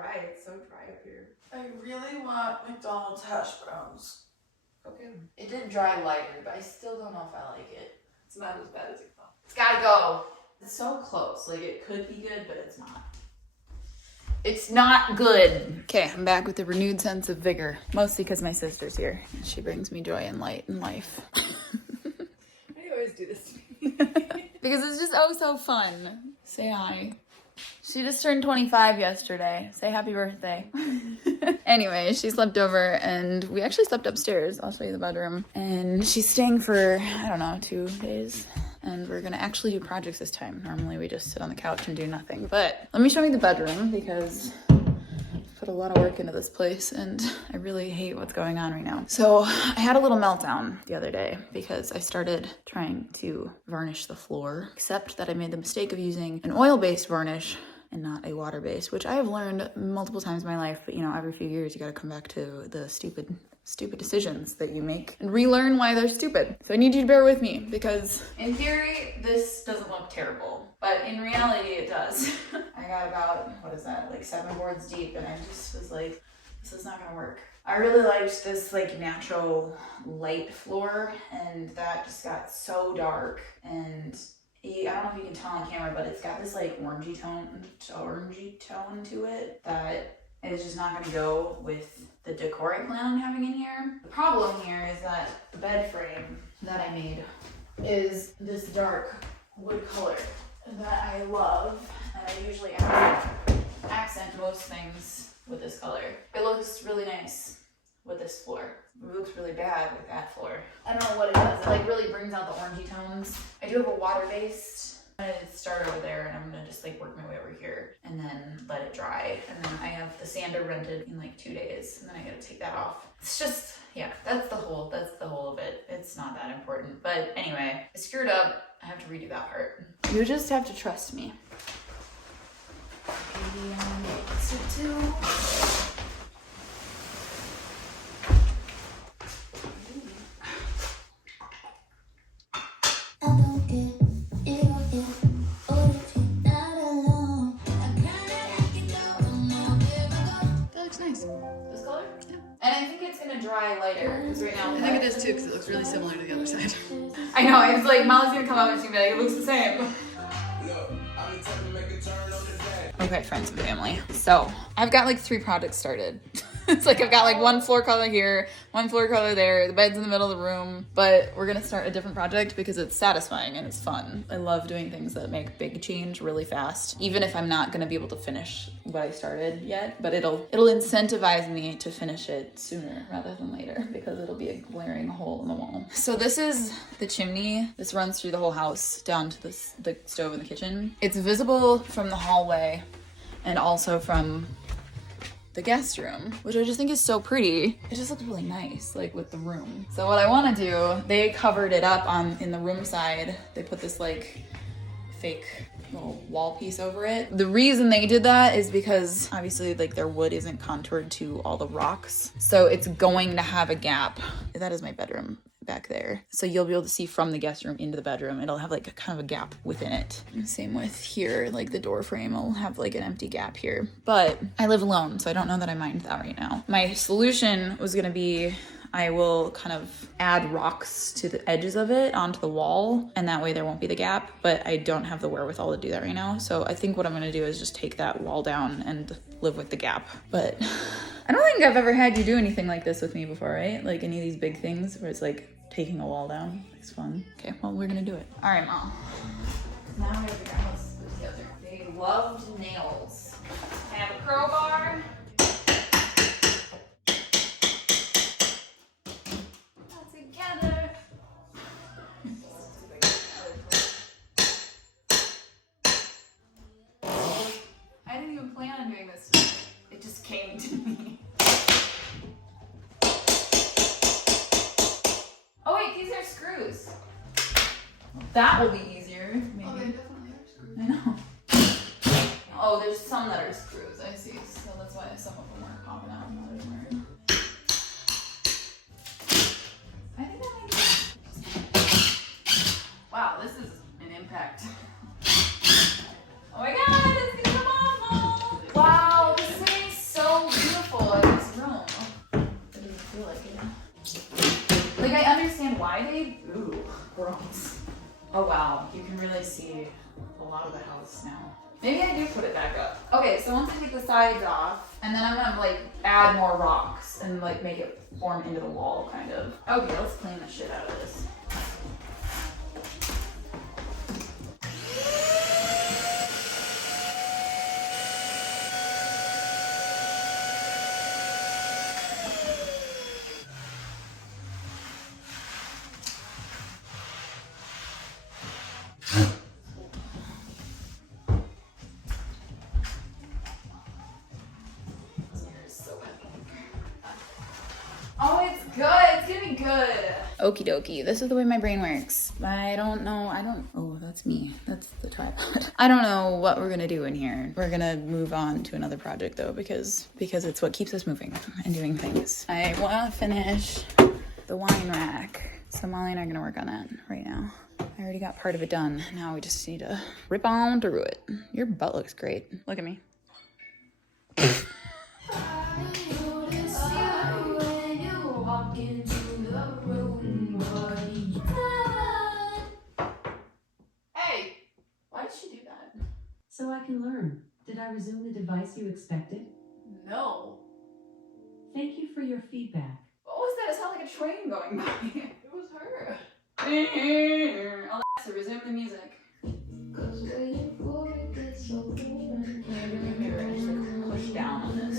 dry. It's so dry up here. I really want McDonald's hash browns. Okay. It did dry lighter, but I still don't know if I like it. It's not as bad as it thought. It's gotta go. It's so close. Like, it could be good, but it's not. It's not good. Okay, I'm back with a renewed sense of vigor. Mostly because my sister's here. She brings me joy and light in life. Why do you always do this to me? Because it's just oh so fun. Say hi. She just turned 25 yesterday. Say happy birthday. Anyway, she slept over and we actually slept upstairs. I'll show you the bedroom. And she's staying for, I don't know, 2 days. And we're gonna actually do projects this time. Normally we just sit on the couch and do nothing. But let me show you the bedroom because I've put a lot of work into this place and I really hate what's going on right now. So I had a little meltdown the other day because I started trying to varnish the floor, except that I made the mistake of using an oil-based varnish and not a water-based, which I have learned multiple times in my life, but you know, every few years you gotta come back to the stupid decisions that you make and relearn why they're stupid. So I need you to bear with me because in theory, this doesn't look terrible, but in reality it does. I got about, what is that, like 7 boards deep and I just was like, this is not gonna work. I really liked this like natural light floor and that just got so dark and I don't know if you can tell on camera, but it's got this like orangey tone to it that is just not gonna go with the decor I plan on having in here. The problem here is that the bed frame that I made is this dark wood color that I love, and I usually accent most things with this color. It looks really nice with this floor. It looks really bad with that floor. I don't know what it does. It like really brings out the orangey tones. I do have a water-based. I'm gonna start over there and I'm gonna just like work my way over here and then let it dry. And then I have the sander rented in like 2 days and then I gotta take that off. It's just, yeah, that's the whole of it. It's not that important. But anyway, I screwed up. I have to redo that part. You just have to trust me. Maybe I'm too. Dry lighter because right now I think it is too because it looks really similar to the other side. I know, it's like Molly's gonna come up and she's gonna be like, it looks the same. Okay, friends and family. So I've got like 3 projects started. It's like I've got like 1 floor color here, 1 floor color there, the bed's in the middle of the room, but we're gonna start a different project because it's satisfying and it's fun. I love doing things that make big change really fast, even if I'm not gonna be able to finish what I started yet, but it'll incentivize me to finish it sooner rather than later because it'll be a glaring hole in the wall. So this is the chimney. This runs through the whole house down to the stove in the kitchen. It's visible from the hallway and also from the guest room, which I just think is so pretty. It just looks really nice, like with the room. So what I want to do, they covered it up in the room side. They put this like fake little wall piece over it. The reason they did that is because obviously like their wood isn't contoured to all the rocks. So it's going to have a gap. That is my bedroom back there. So you'll be able to see from the guest room into the bedroom. It'll have like a kind of a gap within it. Same with here, like the door frame will have like an empty gap here. But I live alone, so I don't know that I mind that right now. My solution was gonna be I will kind of add rocks to the edges of it onto the wall, and that way there won't be the gap, but I don't have the wherewithal to do that right now. So I think what I'm gonna do is just take that wall down and live with the gap. But I don't think I've ever had you do anything like this with me before, right? Like any of these big things where it's like taking a wall down. It's fun. Okay, well, we're gonna do it. All right, Mom. Now we have to figure out how to put this together. They loved nails. I have a crowbar. Together. I didn't even plan on doing this. It just came to me. Oh wait, these are screws. That will be easier, maybe. Oh, they definitely are screws. I know. Oh, there's some that are screws, I see. So that's why some of them are popping out and others weren't. I think that might be. Wow, this is an impact. Oh my god, it's gonna come awful! Wow, this weighs Oh wow, you can really see a lot of the house now. Maybe I do put it back up. Okay, so once I take the sides off, and then I'm gonna like add more rocks and like make it form into the wall, kind of. Okay, let's clean the shit out of this. Oh, it's good. It's gonna be good. Okie dokie. This is the way my brain works. I don't know. Oh, that's me. That's the tripod. I don't know what we're gonna do in here. We're gonna move on to another project though, because it's what keeps us moving and doing things. I wanna finish the wine rack. So Molly and I are gonna work on that right now. I already got part of it done. Now we just need to rip on through it. Your butt looks great. Look at me. Hey, why did she do that? So I can learn. Did I resume the device you expected? No. Thank you for your feedback. What was that? It sounded like a train going by. It was her. Alexa, resume the music. Can you do me a favor and just like push down on this?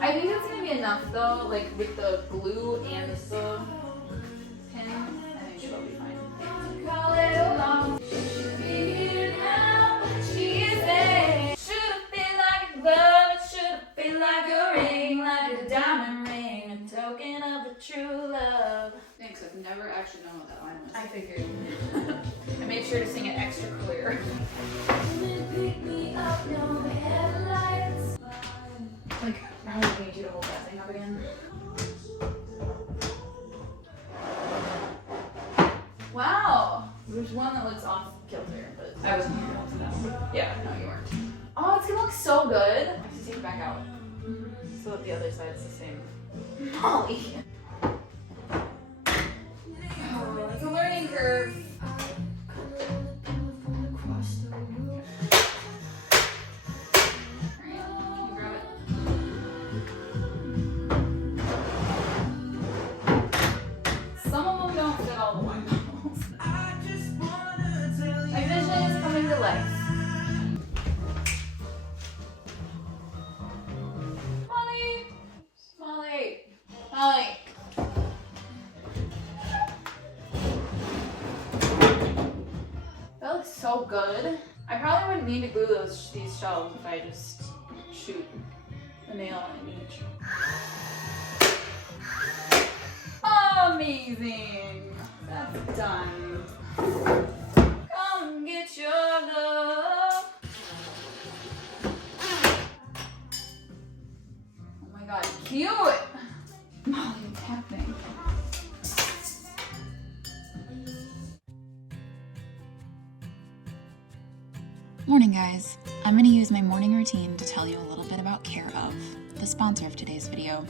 I think that's gonna be enough though, like with the glue and the pin, I think she'll be fine. Call it a long. Should be here now, but she is there. Should've been like a glove, it should've been like a ring, like a diamond ring, a token of the true love. Thanks, I've never actually known what that line was. I figured. I made sure to sing it extra clear. Like, now we need you to hold that thing up again. Wow! There's one that looks off kilter, but I wasn't here to help that one. Yeah, no, you weren't. Oh, it's gonna look so good. I have to take it back out. So that the other side's the same. Molly! Oh, it's a learning curve. So good. I probably wouldn't need to glue these shelves if I just shoot a nail in each. Amazing. That's done. Come get your love. Oh my god, cute! Molly, what's happening? Morning guys, I'm going to use my morning routine to tell you a little bit about Care Of, the sponsor of today's video.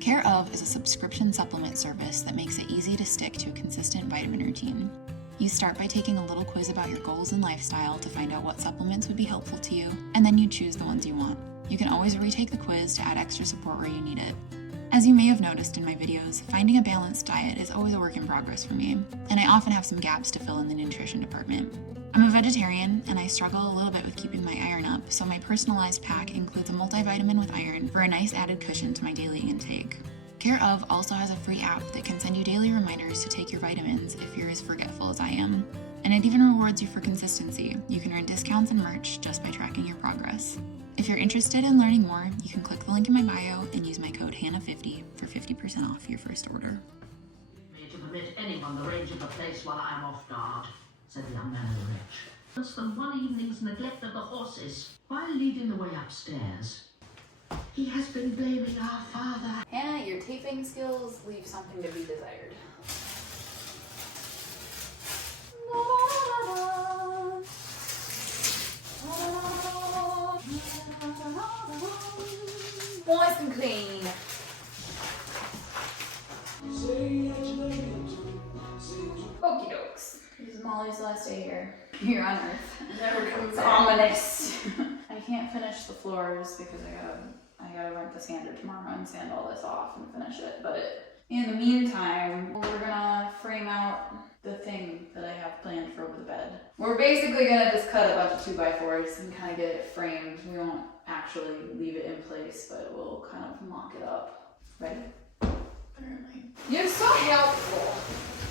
Care Of is a subscription supplement service that makes it easy to stick to a consistent vitamin routine. You start by taking a little quiz about your goals and lifestyle to find out what supplements would be helpful to you, and then you choose the ones you want. You can always retake the quiz to add extra support where you need it. As you may have noticed in my videos, finding a balanced diet is always a work in progress for me, and I often have some gaps to fill in the nutrition department. I'm a vegetarian, and I struggle a little bit with keeping my iron up, so my personalized pack includes a multivitamin with iron for a nice added cushion to my daily intake. Care Of also has a free app that can send you daily reminders to take your vitamins if you're as forgetful as I am. And it even rewards you for consistency. You can earn discounts and merch just by tracking your progress. If you're interested in learning more, you can click the link in my bio and use my code HANNAH50 for 50% off your first order. To permit anyone the range of the place while I'm off guard, said the young man in the wretch. Worse than one evening's neglect of the horses while leading the way upstairs. He has been blaming our father. Hannah, your taping skills leave something to be desired. Nice and clean. Okie dokes. This is Molly's last day here on Earth. Never comes It's back. ominous. I can't finish the floors because I gotta rent the sander tomorrow and sand all this off and finish it. But in the meantime, we're gonna frame out the thing that I have planned for over the bed. We're basically gonna just cut a bunch of 2x4s and kind of get it framed. We won't actually leave it in place, but we'll kind of mock it up. Ready? Apparently. You're so helpful.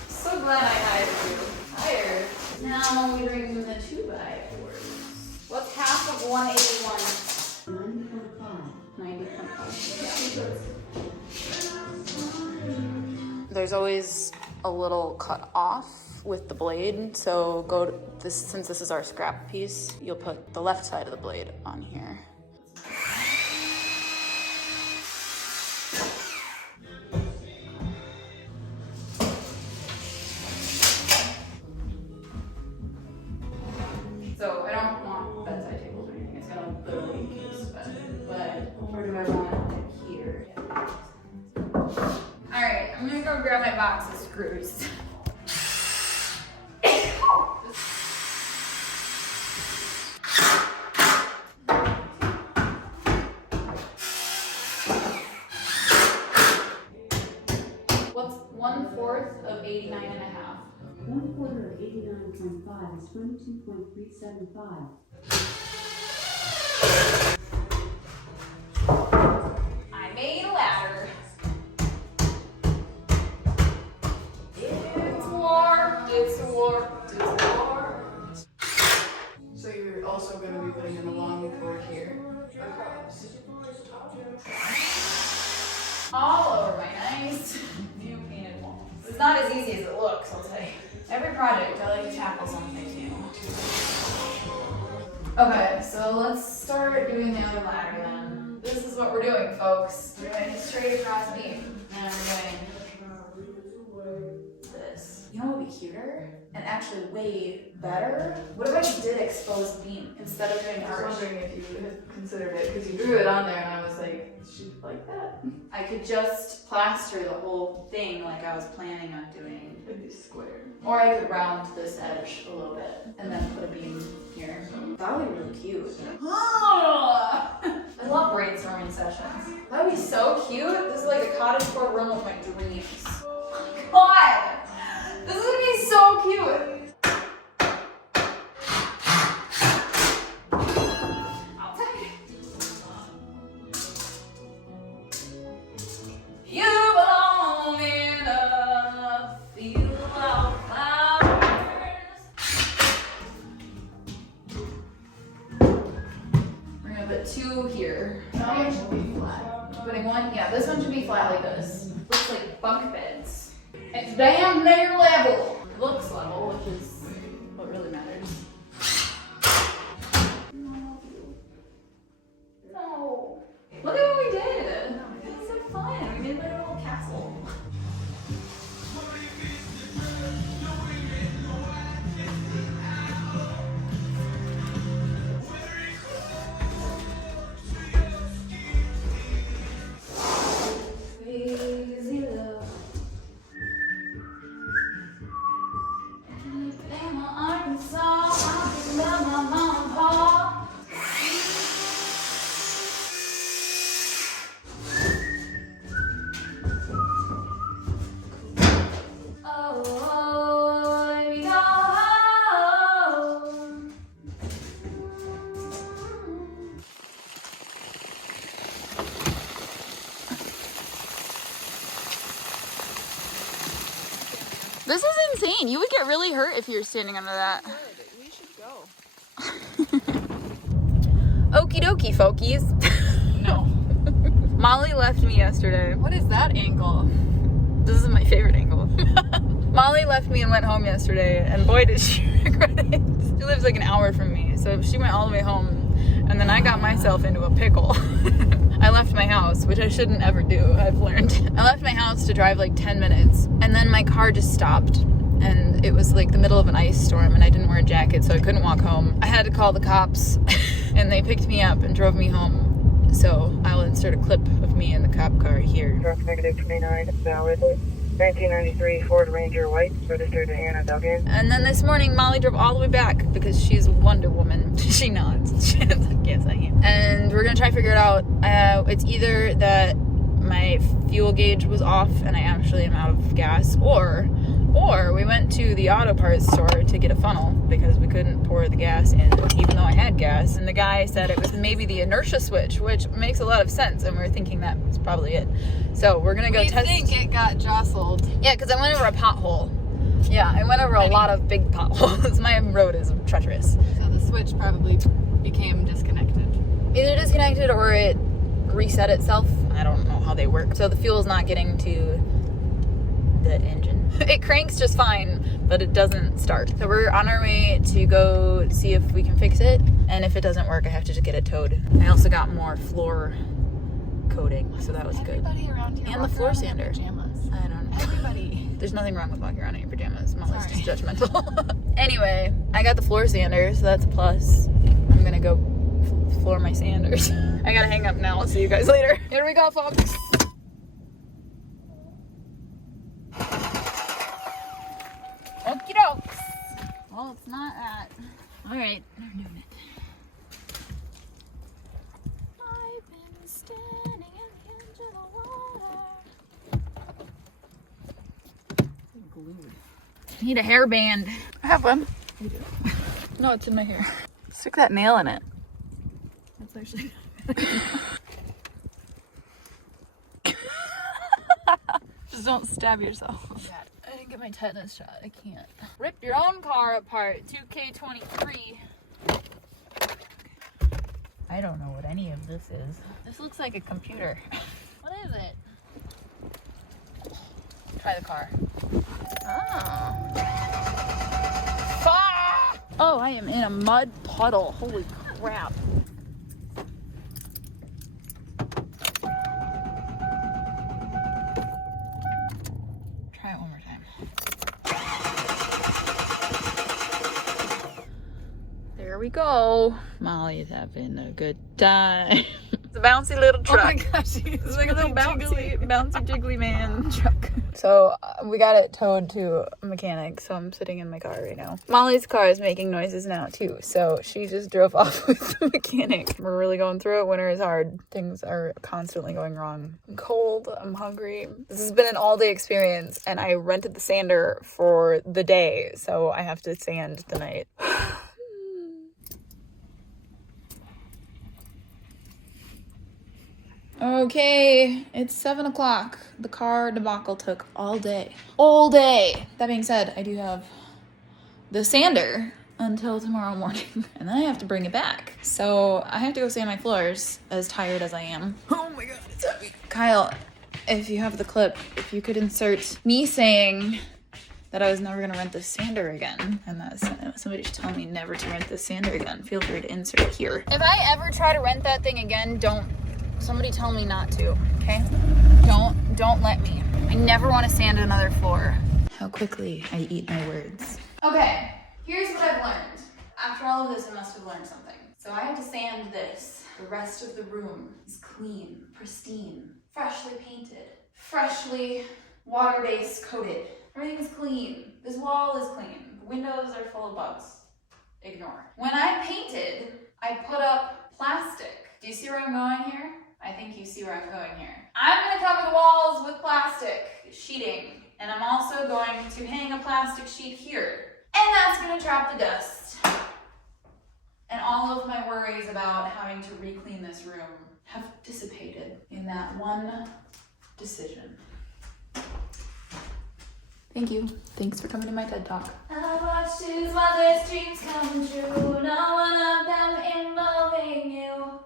So glad I hired you. Hired. Now we bring the 2x4s. What's half of 181? 90.5. 90.5. There's always a little cut off with the blade, so go to this. Since this is our scrap piece, you'll put the left side of the blade on here. So I don't want bedside tables or anything. It's gonna literally encase the bed. But where do I want it? Here. All right, I'm gonna go grab my box of screws. What's 1/4 of 89.5? 1/4 of 89.5 is 22.375. I made a ladder. It's warped, it's warped, it's warped. So you're also going to be putting in a long cord here across. All over my nice new painted walls. It's not as easy as it looks, I'll tell you. Every project, I like to tackle something new. Okay, so let's start doing the other ladder then. This is what we're doing, folks. We're going straight across beam. And we're doing this. You know what would be cuter? And actually way better? What if I just did exposed beam instead of doing I was arch? wondering if you had considered it because you drew it on there and I was like, she'd like that. I could just plaster the whole thing like I was planning on doing. It'd be square. Or I could round this edge a little bit and then put a beam here. That would be really cute. I love brainstorming sessions. That would be so cute. This is like a cottage core room of my dreams. Oh my god! This is gonna be so cute. I'll take it. You belong in a field of flowers. We're gonna put 2 here. That one should be flat. Putting 1, yeah, this one should be flat like this. Looks like bunk beds. It's damn near level. It looks level, which is what really matters. No. Look at what we did. It was so fun. We made like a little castle. Crazy love. Alabama, Arkansas, I can love my mom and pa. Oh, let me go home. This is insane. You would get really hurt if you were standing under that. We should go. Okie dokie, folkies. No. Molly left me yesterday. What is that angle? This is my favorite angle. Molly left me and went home yesterday, and boy did she regret it. She lives like an hour from me, so she went all the way home, and then I got myself into a pickle. I left my house, which I shouldn't ever do, I've learned. I left my house to drive like 10 minutes, and then my car just stopped. And it was like the middle of an ice storm, and I didn't wear a jacket, so I couldn't walk home. I had to call the cops, and they picked me up and drove me home So I'll insert a clip of me in the cop car here. Truck negative 29, valid. 1993 Ford Ranger white, registered to hannahleeduggan. And then this morning, Molly drove all the way back because she's Wonder Woman. She nods. She's like, yes, I am. And we're gonna try to figure it out. It's either that my fuel gauge was off and I actually am out of gas, or we went to the auto parts store to get a funnel because we couldn't pour the gas in even though I had gas. And the guy said it was maybe the inertia switch, which makes a lot of sense, and we're thinking that was probably it. So we're gonna go test. I think it got jostled. Yeah, because I went over a pothole. Yeah, I went over a lot of big potholes. My road is treacherous. So the switch probably became disconnected. Either disconnected or it reset itself. I don't know how they work. So the fuel's not getting to the engine. It cranks just fine, but it doesn't start. So we're on our way to go see if we can fix it. And if it doesn't work, I have to just get it towed. I also got more floor coating, so that was good. Everybody around here And the floor sander. Pajamas. I don't know. Everybody. There's nothing wrong with walking around in your pajamas. Molly's just judgmental. Anyway, I got the floor sander, so that's a plus. I'm gonna go floor my sanders. I gotta hang up now. I'll see you guys later. Here we go, folks. Okie dokes. Well, it's not that. All right, we're doing it. I've been standing at the edge of the water. Glued. I need a hairband. I have one. You do. No, it's in my hair. Stick that nail in it. That's actually. Just don't stab yourself. I didn't get my tetanus shot. I can't. Rip your own car apart. 2K23. I don't know what any of this is. This looks like a computer. What is it? Try the car. Oh. Ah! Oh, I am in a mud puddle. Holy crap. Try it one more time. There we go. Molly's having a good time. It's a bouncy little truck. Oh my gosh, It's like a little bouncy jiggly man truck. So we got it towed to a mechanic, so I'm sitting in my car right now. Molly's car is making noises now too, so she just drove off with the mechanic. We're really going through it. Winter is hard. Things are constantly going wrong. I'm cold, I'm hungry. This has been an all-day experience, and I rented the sander for the day, so I have to sand tonight. Okay, it's 7 o'clock. The car debacle took all day. All day! That being said, I do have the sander until tomorrow morning. And then I have to bring it back. So I have to go sand my floors, as tired as I am. Oh my god, it's heavy. Kyle, if you have the clip, if you could insert me saying that I was never gonna rent this sander again, and that somebody should tell me never to rent this sander again, feel free to insert it here. If I ever try to rent that thing again, somebody tell me not to, okay? Don't let me. I never want to sand another floor. How quickly I eat my words. Okay, here's what I've learned. After all of this, I must have learned something. So I have to sand this. The rest of the room is clean, pristine, freshly painted, freshly water-based coated. Everything's clean. This wall is clean. The windows are full of bugs. Ignore. When I painted, I put up plastic. Do you see where I'm going here? I think you see where I'm going here. I'm gonna cover the walls with plastic sheeting, and I'm also going to hang a plastic sheet here. And that's gonna trap the dust. And all of my worries about having to re-clean this room have dissipated in that one decision. Thank you. Thanks for coming to my TED Talk. I watched his mother's dreams come true, not one of them involving you.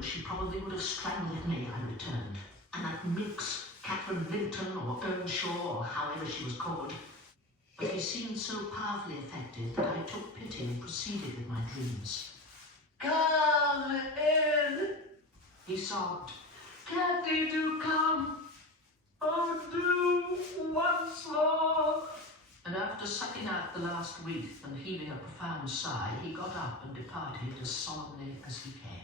could, she probably would have strangled me, I returned. And that minx, Catherine Linton or Earnshaw or however she was called. But he seemed so powerfully affected that I took pity and proceeded with my dreams. Come in, he sobbed. Kathy, do come. Oh, do once more. And after sucking out the last wreath and heaving a profound sigh, he got up and departed as solemnly as he came.